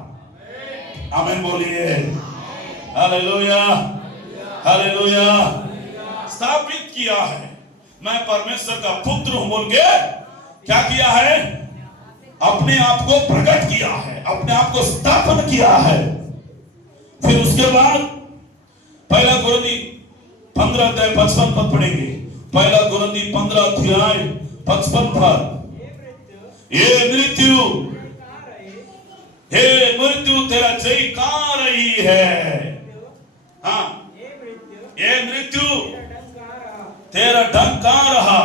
आमीन बोलिए। Hallelujah, hallelujah. स्थापित किया है, मैं परमेश्वर का पुत्र हूं बोल के क्या किया है? अपने आप को प्रकट किया है, अपने आप को स्थापन किया है। फिर उसके बाद पहला कुरिन्थी 15 अध्याय 55 पद पढ़ेंगे। पहला कुरिन्थी 15 अध्याय 55 पद। ये मृत्यु, हे मृत्यु तेरा जय कहां रही है? हाँ, ये मृत्यु तेरा डंक कहां रहा?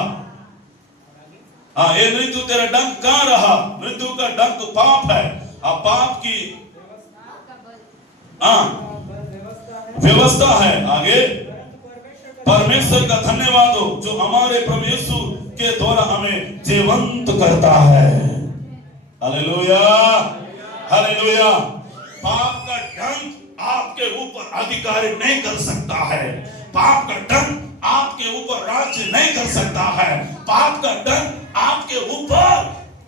हाँ, ये मृत्यु तेरा डंक कहां रहा? मृत्यु का डंक पाप है। अब पाप की व्यवस्था है। आगे, परमेश्वर का धन्यवाद हो जो हमारे प्रभु यीशु के द्वारा हमें जीवंत करता है। Hallelujah, hallelujah. पाप का डंक आपके ऊपर अधिकारी नहीं कर सकता है, पाप का डंक आपके ऊपर राज्य नहीं कर सकता है, पाप का डंक आपके ऊपर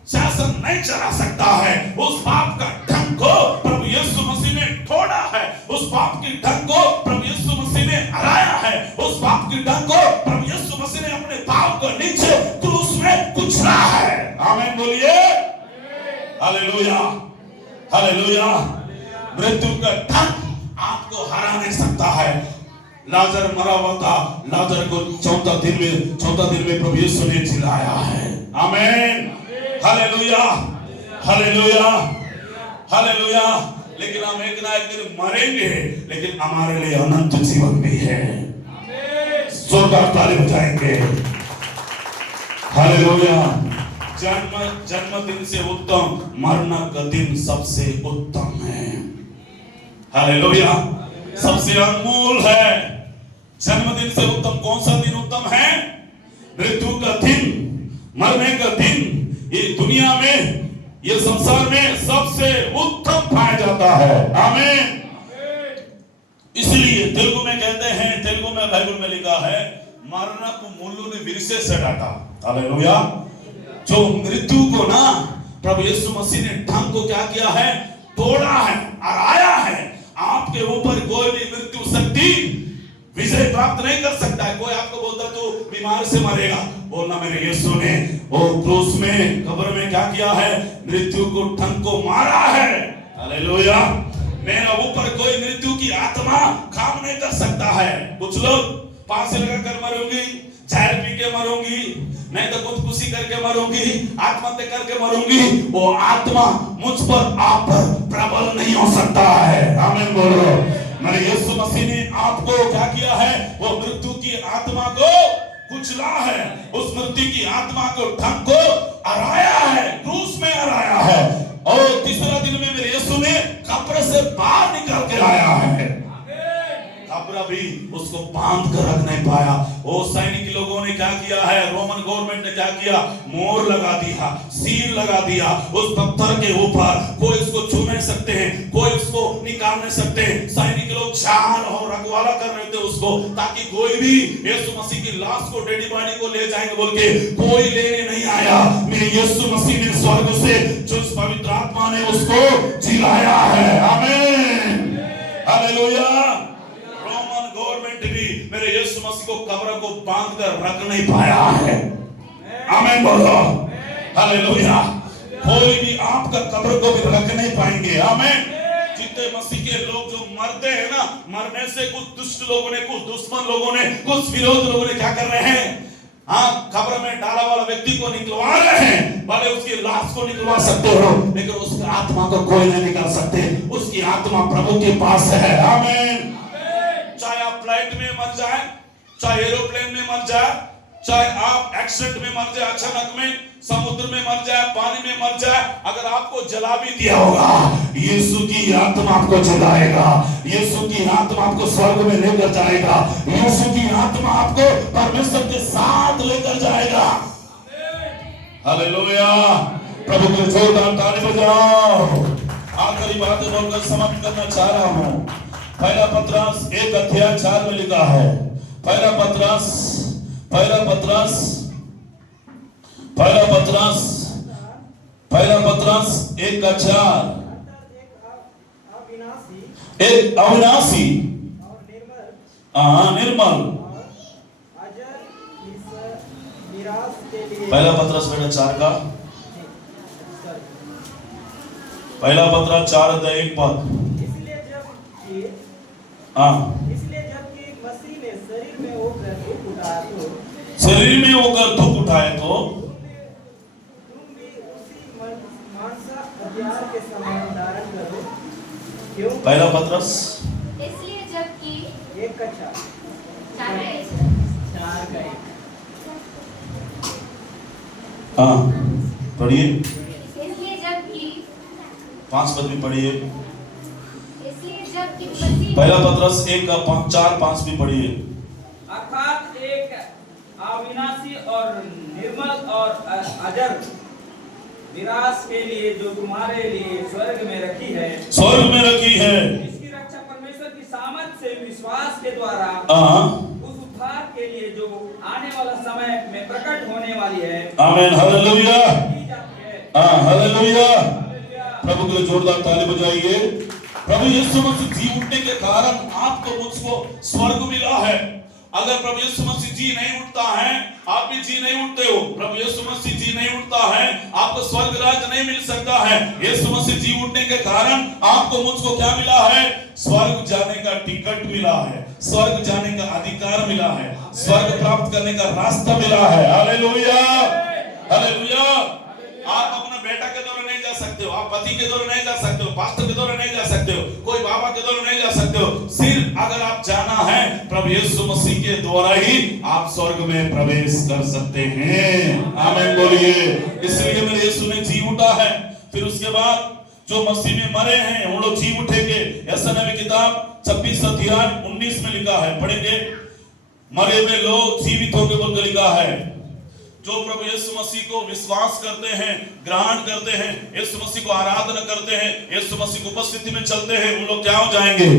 शासन नहीं चला सकता है। उस पाप का डंक को प्रभु यीशु मसीह ने तोड़ा है, उस पाप की डंक को प्रभु यीशु मसीह ने हराया है, उस पाप की डंक को प्रभु यीशु मसीह ने अपने पाप को नीचे क्रूस में कुचला है। आमीन बोलिए। Hallelujah, hallelujah. मृत्यु का डंक आपको हरा नहीं सकता है। लाजर मरा हुआ था, लाजर को चौथा दिन में प्रभु यीशु ने जिलाया है। आमीन, हालेलुया, हालेलुया, हालेलुया। लेकिन हम एक ना एक दिन मरेंगे, लेकिन हमारे लिए अनंत जीवन भी है। जोरदार ताली बजाएंगे। हालेलुया। जन्मदिन से उत्तम मरना का दिन सबसे उत्तम है। हालेलुया, सबसे अनमोल है। जन्मदिन से उत्तम कौन सा दिन उत्तम है? मृत्यु का दिन, मरने का दिन। ये दुनिया में, ये संसार में सबसे उत्तम पाया जाता है। आमीन। इसलिए तेलुगु में कहते हैं, तेलुगु में बाइबल में लिखा है, मरना को मुल्लू ने विरसे से डांटा। हालेलुया। जो मृत्यु को ना प्रभु यीशु मसीह ने ढंग को क्या किया है? तोड़ा है, हराया है। आपके ऊपर कोई भी मृत्यु शक्ति विजय प्राप्त नहीं कर सकता है। कोई आपको बोलता तो बीमार से मरेगा, बोलना मेरे यीशु ने वो क्रूस में, कब्र में क्या किया है? मृत्यु को ढंग को मारा है। हालेलुया। मेरा ऊपर कोई मृत्यु की आत्मा काम नहीं कर सकता है। कुछ लोग फांसी लगाकर मरूंगी, जहर पी के मरूंगी, नहीं तो खुदकुशी करके मरूंगी, आत्महत्या करके मरूंगी। वो आत्मा मुझ पर, आप पर प्रबल नहीं हो सकता है। आमीन बोलो। मेरे यीशु मसीह ने आपको क्या किया है? वो मृत्यु की आत्मा को कुचला है, उस मृत्यु की आत्मा को ढंग को हराया है, क्रूस में हराया है। और तीसरा दिन में मेरे यीशु ने कब्र से बाहर निकाल के लाया है। कब्र भी उसको बांध कर रख नहीं पाया। वो सैनिक लोगों ने क्या किया है? रोमन गवर्नमेंट ने क्या किया? मोहर लगा दिया, सील लगा दिया उस पत्थर के ऊपर। कोई इसको छू नहीं सकते हैं, कोई इसको निकाल नहीं सकते हैं। सैनिक लोग चार और रखवाला कर रहे थे उसको, ताकि कोई भी यीशु मसीह की लाश को, डेडी बॉडी को ले जाएंगे बोल के कोई लेने नहीं आया। मेरे यीशु मसीह ने स्वर्ग से जो पवित्र आत्मा ने उसको जिलाया है। आमीन, हालेलुया। गवर्नमेंट भी मेरे यीशु मसीह को कब्र को बांध कर रख नहीं पाया है। आमीन बोलो। हालेलुया। कोई भी आपका कब्र को भी रख नहीं पाएंगे। आमीन। जितने मसीह के लोग जो मरते हैं ना, मरने से कुछ दुष्ट लोगों ने, कुछ दुश्मन लोगों ने, कुछ विरोध लोगों ने क्या कर रहे हैं? हाँ, कब्र में डाला वाला व्यक्ति को निकलवा रहे हैं। भले उसकी लाश को निकलवा सकते हो, लेकिन उसकी आत्मा को कोई नहीं निकाल सकते। उसकी आत्मा प्रभु के पास है। आमीन। चाहे आप फ्लाइट में मर जाए, चाहे एरोप्लेन में मर जाए, चाहे आप एक्सीडेंट में मर जाए, अचानक में समुद्र में मर जाए, पानी में मर जाए, अगर आपको जला भी दिया होगा, यीशु की आत्मा आपको जलाएगा, यीशु की आत्मा आपको स्वर्ग में लेकर जाएगा, यीशु की आत्मा आपको परमेश्वर के साथ लेकर जाएगा। हालेलुया। प्रभु के जोरदार ताली बजाओ। आखिरी बातें बोलकर समाप्त करना चाह रहा हूं। पहला पत्रस 1:4 में लिखा है, पहला पत्रस 1:4, एक अविनाशी निर्मल। पहला पत्रस 4 का, पहला पत्रस 4:1 पद। इसलिए जबकि मसीह ने शरीर में होकर दुख उठाया तो तुम भी उसी मानसा हथियार के समान धारण करो। क्यों? पहला पत्रस इसलिए जबकि 1:4 पढ़िए। इसलिए जबकि 5 पद भी पढ़िए। इसलिए जबकि मसीह पहला पत्रस 1:4-5 भी पढ़िए। अर्थात एक अविनाशी और निर्मल और अजर विरासत के लिए जो तुम्हारे लिए स्वर्ग में रखी है, इसकी रक्षा परमेश्वर की सामर्थ से विश्वास के द्वारा उस उद्धार के लिए जो आने वाला समय में प्रकट होने वाली है। आमीन। हालेलुया। की जाती है। हालेलुया। हालेलुया। प्रभु के लिए जोरदार ताली बजाइए। प्रभु यीशु मसीह जी उठने के कारण आपको मुझको स्वर्ग मिला है। अगर प्रभु यीशु मसीह जी नहीं उठता है, आप भी जी नहीं उठते हो। प्रभु यीशु मसीह जी नहीं उठता है, आपको स्वर्ग राज्य नहीं मिल सकता है। यीशु मसीह जी उठने के कारण आपको मुझको क्या मिला है? स्वर्ग जाने का टिकट मिला है, स्वर्ग जाने का अधिकार मिला है, स्वर्ग प्राप्त करने का रास्ता मिला है। हालेलुया। हालेलुया। आप अपना बेटा के द्वारा नहीं जा सकते हो, आप पति के द्वारा नहीं जा सकते हो, पास्टर के द्वारा नहीं जा सकते हो, कोई बाबा के द्वारा नहीं जा सकते हो। सिर्फ अगर आप जाना है प्रभु यीशु मसीह के द्वारा ही आप स्वर्ग में प्रवेश कर सकते हैं। आमीन बोलिए। इसलिए मेरे यीशु ने जी उठा है। फिर उसके बाद जो मसीह में मरे हैं उन लोग जी उठेंगे। ऐसा नबी किताब 26:19 में लिखा है, पढ़ेंगे। मरे हुए लोग जीवित होंगे बोल के लिखा है। जो प्रभु यीशु मसीह को विश्वास करते हैं, ग्रहण करते हैं, यीशु मसीह को आराधना करते हैं, यीशु मसीह की उपस्थिति में चलते हैं, उन लोग क्या हो जाएंगे?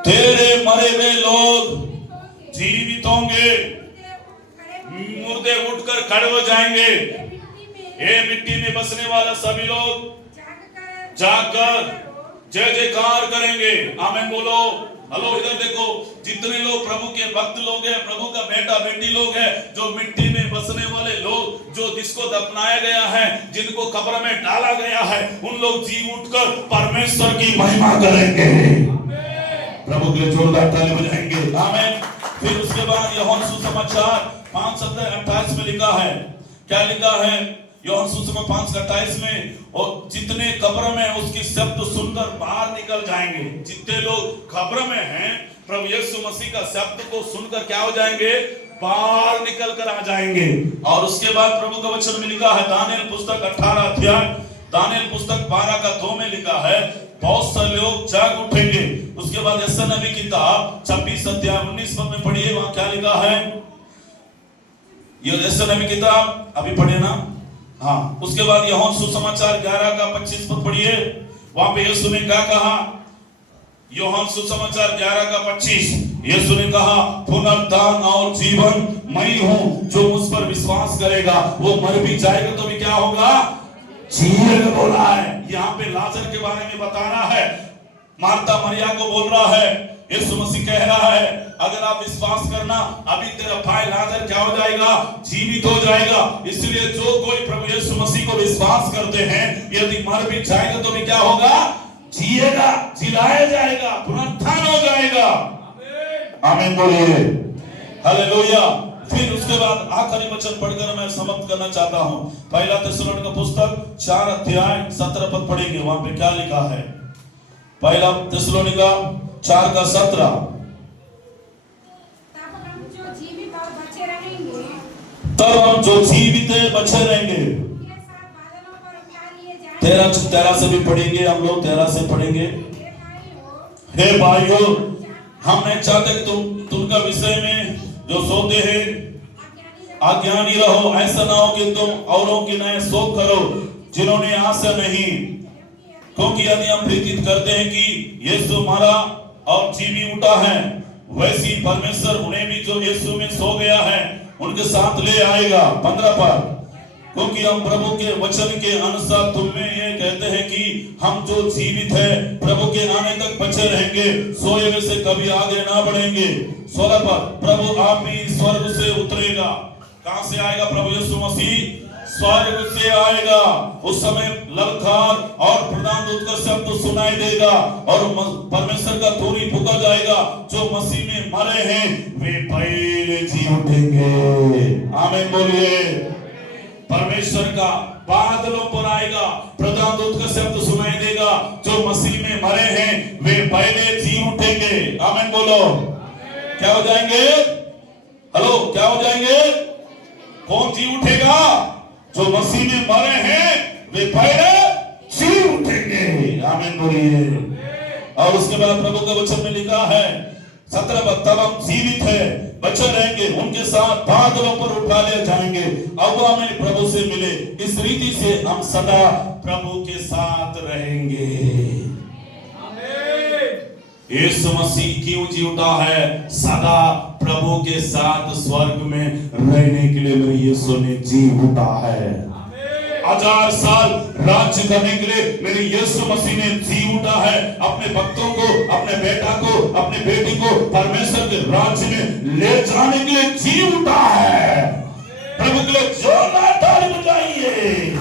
तेरे मरे हुए लोग जीवित होंगे, मुर्दे उठकर खड़े हो जाएंगे। ये मिट्टी में बसने वाला सभी लोग जाकर जय जयकार करेंगे। आमीन बोलो। हेलो, इधर देखो, जितने लोग प्रभु के भक्त लोग हैं, प्रभु का बेटा बेटी लोग हैं, जो मिट्टी में बसने वाले लोग, जो जिसको दफनाया गया है, जिनको कब्र में डाला गया है, उन लोग जी उठकर परमेश्वर की महिमा करेंगे। प्रभु के लिए जोरदार ताली बजाएंगे। आमीन। फिर उसके बाद यूहन्ना सुसमाचार 5:28 में लिखा है, क्या लिखा है? यूहन्ना सुसमाचार 5:28 में, और जितने कब्र में उसकी शब्द सुनकर बाहर निकल जाएंगे। जितने लोग कब्र में हैं, प्रभु यीशु मसीह का शब्द को सुनकर क्या हो जाएंगे? बाहर निकल कर आ जाएंगे। और उसके बाद प्रभु का वचन में लिखा है, दानियल पुस्तक 18 अध्याय, दानियल पुस्तक 12:2 में लिखा है, बहुत से लोग जाग उठेंगे। उसके बाद यशायाह नबी किताब 26:19 में पढ़िए, वहां क्या लिखा है? ये यशायाह नबी किताब अभी पढ़े ना? हाँ। उसके बाद यूहन्ना सुसमाचार 11:25 पढ़िए, वहां पे यीशु ने क्या कहा? यूहन्ना सुसमाचार 11:25, यीशु ने कहा, पुनरुत्थान और जीवन मैं हूं, जो मुझ पर विश्वास करेगा वो मर भी जाएगा तो भी क्या होगा? जिएगा बोला है। यहाँ पे लाजर के बारे में बता रहा है, मार्था मरिया को बोल रहा है, यीशु मसीह कह रहा है, अगर आप विश्वास करना, अभी तेरा भाई लाजर क्या हो जाएगा? जीवित हो जाएगा। इसलिए जो कोई प्रभु यीशु मसीह को विश्वास करते हैं, यदि मर भी जाएगा तो भी क्या होगा? जिएगा, जिलाया जाएगा, पुनरुत्थान हो जाएगा। आमीन बोलिए। हालेलुया। फिर उसके बाद आखिरी वचन पढ़कर मैं समाप्त करना चाहता हूं। पहला थिस्सलुनीके पुस्तक 4:17 पढ़ेंगे, वहां पे क्या लिखा है? पहला थिस्सलुनीके 4:17, तब हम जो जीवित है बचे रहेंगे। उनके साथ बादलों पर उठा लिए जाएंगे। 13 से भी पढ़ेंगे हम लोग, 13 से पढ़ेंगे। हे भाइयों, हे भाइयों, हम नहीं चाहते कि तुमका विषय में जो सोते हैं अज्ञानी रहो। ऐसा ना हो कि तुम औरों की नए शोक करो जिन्होंने आशा नहीं। क्योंकि यदि हम प्रीतित करते हैं कि यीशु मरा और जीवी उठा है, वैसी परमेश्वर उन्हें भी जो यीशु में सो गया है उनके साथ ले आएगा। 15 पर, क्योंकि हम प्रभु के वचन के अनुसार तुम्हें ये कहते हैं कि हम जो जीवित है प्रभु के आने तक बचे रहेंगे, सोए हुए से कभी आगे ना बढ़ेंगे। 16 पर, प्रभु आप भी स्वर्ग से उतरेगा। कहां से आएगा प्रभु यीशु मसीह? स्वर्ग से आएगा। उस समय ललकार और प्रधान दूत का शब्द सुनाई देगा और परमेश्वर का तुरही फूंका जाएगा। जो मसीह में मरे हैं वे पहले जी उठेंगे। आमीन बोलिए। परमेश्वर का बादलों पर आएगा, प्रधान दूत का शब्द सुनाई देगा। जो मसीह में मरे हैं वे पहले जी उठेंगे। आमीन बोलो। क्या हो जाएंगे? हेलो, क्या हो जाएंगे? कौन जी उठेगा? जो मसीह में मरे हैं वे पहले जी उठेंगे। आमीन बोलिए। और उसके बाद प्रभु के वचन में लिखा है 17 पर, तब हम जीवित है बचे रहेंगे, उनके साथ बादलों पर उठा ले जाएंगे, अब हमें प्रभु से मिले। इस रीति से हम सदा प्रभु के साथ रहेंगे। यीशु मसीह क्यों जी उठा है? सदा प्रभु के साथ स्वर्ग में रहने के लिए मेरे यीशु ने जी उठा है। 1000 साल राज्य करने के लिए मेरे यीशु मसीह ने जी उठा है। अपने भक्तों को, अपने बेटा को, अपने बेटी को परमेश्वर के राज्य में ले जाने के लिए जी उठा है। प्रभु के लिए जोरदार ताली बजाइए।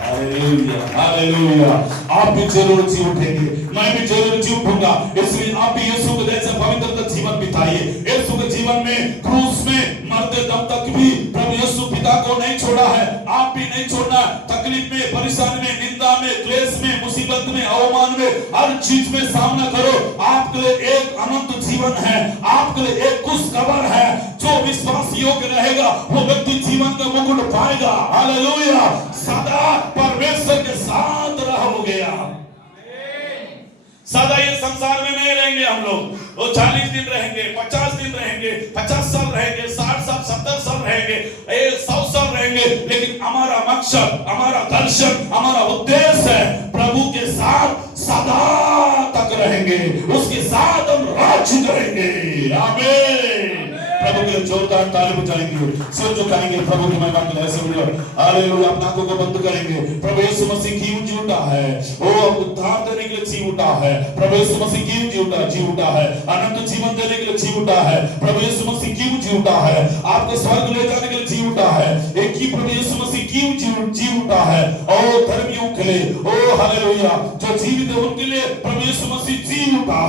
Hallelujah, hallelujah. आप भी जरूर जी उठेंगे, मैं भी जरूर जी उठूंगा। इसलिए आप भी यीशु के जैसा पवित्र जीवन बिताइए। यीशु के जीवन में क्रूस में मरते दम तक भी प्रभु यीशु पिता को नहीं छोड़ा है। आप भी नहीं छोड़ना। तकलीफ में, परेशानी में, निंदा में, क्लेश में, मुसीबत में, अवमान में, हर चीज में सामना करो। आपके लिए एक अनंत जीवन है, आपके लिए एक खुशखबर है। जो विश्वास योग्य रहेगा वो व्यक्ति जीवन का मुकुट पाएगा। हालेलुया। सदा परमेश्वर के साथ रहोगे। सदा ये संसार में नहीं रहेंगे हम लोग। वो 40 दिन रहेंगे, 50 दिन रहेंगे, 50 साल रहेंगे, 60 साल, 70 साल रहेंगे, 100 साल रहेंगे। लेकिन हमारा मकसद, हमारा दर्शन, हमारा उद्देश्य है प्रभु के साथ सदा तक रहेंगे, उसके साथ हम राज्य करेंगे। आमीन। प्रभु के जोरदार ताली बजाएंगे, सिर झुकाएंगे, प्रभु की महिमा के लिए ऐसे बोलो हालेलुया। अपनी आंखों को बंद करेंगे। प्रभु यीशु मसीह क्यों जी उठा है? वो उद्धार देने के लिए जी उठा है। प्रभु यीशु मसीह क्यों जी उठा है? अनंत जीवन देने के लिए जी उठा है। प्रभु यीशु मसीह क्यों जी उठा है? आपको स्वर्ग ले जाने के लिए जी उठा है। एक ही प्रभु यीशु मसीह क्यों जी उठा है? ओ धर्मियों के लिए, ओ हालेलुया, जो जीवित है उनके लिए प्रभु यीशु मसीह जी उठा है।